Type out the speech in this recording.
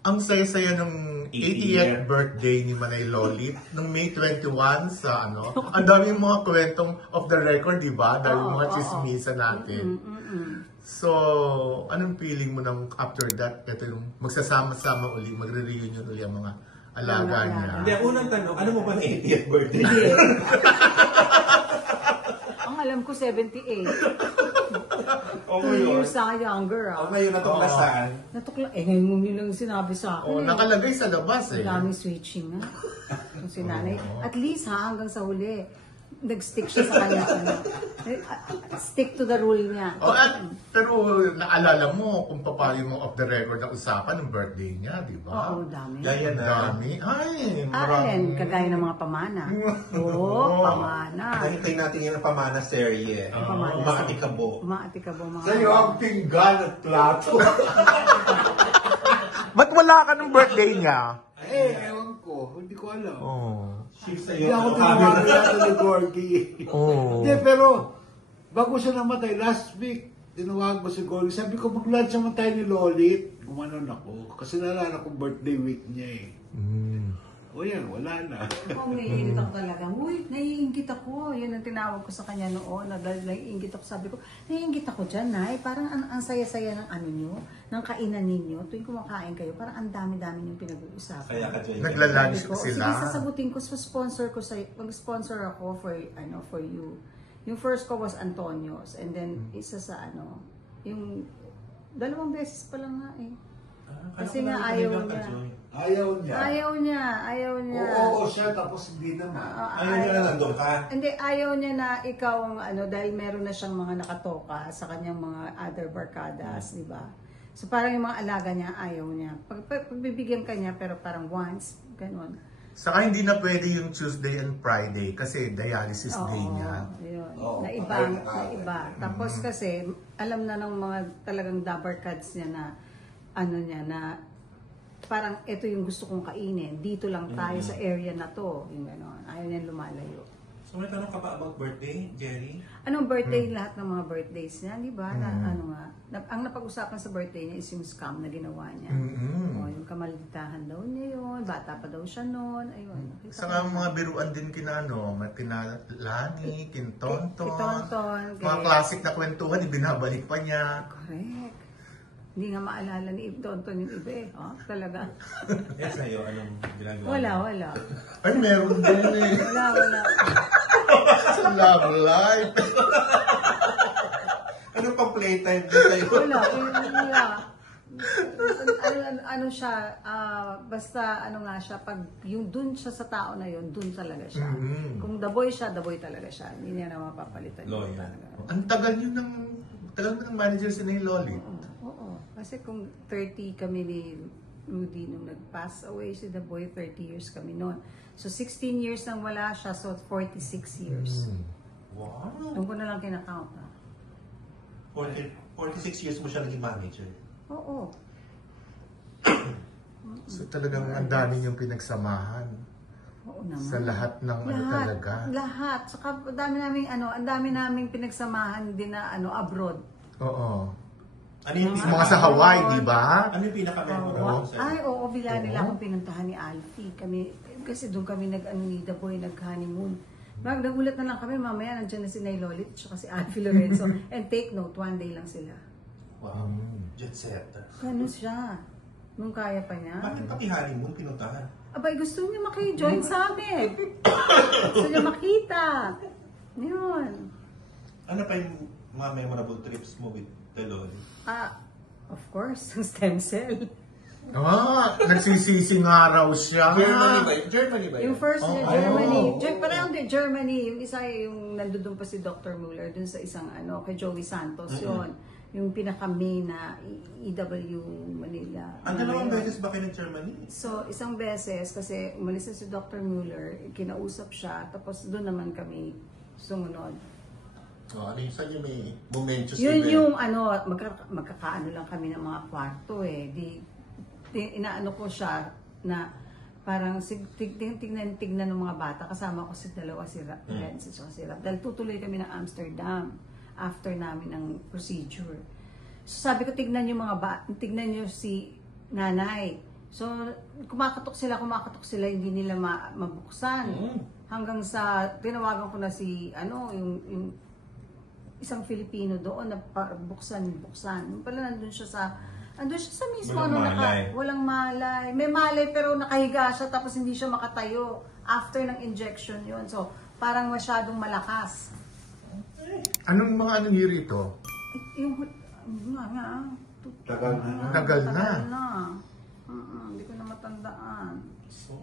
Ang saya-saya ng 80th birthday ni Manay Lolit nung May 21 sa ano. Ang daming mga kwentong off the record, di ba? Dahil mga chismisa natin. So, anong feeling mo nang after that? Ito yung magsasama-sama uli, magre-reunion uli ang mga alaga niya. Hindi, ang unang tanong, ano mo ba na 80th birthday? Ang alam ko, 78. O 2 years younger. O ngayon natuklasan. Ngayon mo nilang sinabi sa akin. Nakalagay sa labas eh. Daming switching na. Yung si nanay. At least hanggang sa huli, nag-stick siya sa kanya. Stick to the rule niya. Pero naalala mo kung paano yung off the record na usapan ng birthday niya, di ba? Oo, dami. Yan na. Dami. Ay, Alin, kagaya ng mga pamana. Oo, pamana. Nahintay natin yung pamana serye. Umaatikabo. Umaatikabo mga... sa'yo ang pinggan at plato. Ba't wala ka ng birthday niya? Ewan ko. Hindi ko alam. Shift Hindi sa'yo. ako tinawagan natin ni Gorgie. Hindi, pero bago siya namatay, last week, tinawagan ko si Gorgie. Sabi ko, mag-lunch naman tayo ni Lolit. Gumanon ako. Kasi naalala ko birthday week niya eh. O yan, wala na. Ako, naiingit ako talaga. Uy, naiingit ako. Yun ang tinawag ko sa kanya noon. Naiingit ako. Sabi ko, naiingit ako dyan, Nay. Parang ang saya-saya ng ano nyo, ng kainan ninyo. Tuwing kumakain kayo, parang ang dami-dami yung pinag-uusapan. Kaya ka dyan. Nagla-lunch Sabi ko, sila. sige, sasagutin ko sa sponsor ko sa mag-sponsor ako for you. Yung first ko was Antonio's and then isa sa yung 2 beses pa lang nga eh. Kasi nga ayaw niya. Ayaw niya. Ayaw niya. Oo, siya, tapos hindi naman. Ayaw niya na nandun ka. Hindi, ayaw niya na ikaw ang dahil meron na siyang mga nakatoka sa kanyang mga other barkadas, di ba? So parang yung mga alaga niya, ayaw niya. Pagbibigyan ka niya, pero parang once, ganun. Saka hindi na pwede yung Tuesday and Friday kasi dialysis day niya. Yun. Oo, Naiba. Tapos kasi, alam na ng mga talagang dabarkads niya na na parang ito yung gusto kong kainin. Dito lang tayo sa area na to. Yung gano'n. Ayaw niya lumalayo. So may tanong ka pa about birthday, Jerry? Anong birthday? Lahat ng mga birthdays niya, di ba? Ang napag-usapan sa birthday niya is yung scam na ginawa niya. Yung kamalditahan daw niya yun. Bata pa daw siya noon. Ayun. Saka mga biruan din kina Lani, Kintonton. Mga classic na kwentuhan, ibinabalik pa niya. Correct. Hindi nga maalala ni Tonton yung iba eh. Talaga. Yes, sa'yo, anong ginagawa? Wala. Ay, meron din eh. Wala. Sa love life. Anong pang playtime din sa'yo? Wala. Ano siya, basta nga siya, pag yung dun siya sa tao na yun, dun talaga siya. Kung the boy siya, the boy talaga siya. Hindi niya na mapapalitan. Loyal. Ang tagal mo ng manager si Nay Lolit. Oo. Kasi kung 30 kami ni Rudy nung nag-pass away si the boy, 30 years kami noon. So 16 years nang wala siya, so 46 years. Wow. Doon ko na lang kinakount. 46 years mo siya naging manager. Oo. So talagang ang dami niyong pinagsamahan. Oo naman. Sa lahat ng talaga. Lahat. Saka ang dami naming pinagsamahan din na abroad. Oo. Ano yung Mga sa Hawaii, di ba? Ano yung pinaka-memorable sa'yo? Ay, oo, bila nila akong pinuntahan ni Alfie. Kasi doon kami ni The Boy, nag-honeymoon. Nagulat na lang kami, mamaya nandiyan na si Nay Lolit at si Alfie Lorenzo. And take note, 1 day lang sila. Wow, jet set. Ganun siya. Nung kaya pa niya. Bakit pati honeymoon pinuntahan? Abay, gusto niya maki-join sa amin. Gusto niya makita. Yun. Ano pa yung mga memorable trips mo with the Lord? Of course, yung stem cell. Nagsisisi nga raw siya. Germany ba? Yung first niya, Germany. Parang Germany. Yung isa, yung nandun pa si Dr. Muller, dun sa isang, kay Joey Santos, yun. Yung pinaka-main na EW Manila. Ang dalawang beses ba kayo ng Germany? So, isang beses, kasi umalis na si Dr. Muller, kinausap siya, tapos doon naman kami sumunod. Ano yung saan yung may momentous Yun event? yung magkakaano lang kami ng mga kwarto eh. Inaano ko siya na parang tignan ng mga bata. Kasama ko si Renz at si Rap. Dahil tutuloy kami ng Amsterdam after namin ng procedure. So sabi ko, tignan niyo si nanay. So, kumakatok sila, hindi nila mabuksan. Hanggang sa, tinawagan ko na si, yung isang Filipino doon na buksan. Yung pala nandun siya sa mismo, walang malay. May malay pero nakahiga siya tapos hindi siya makatayo after ng injection yun. So, parang masyadong malakas. Anong mga nangyari ito? Tagal na. Tagal na. Hindi ko na matandaan. So,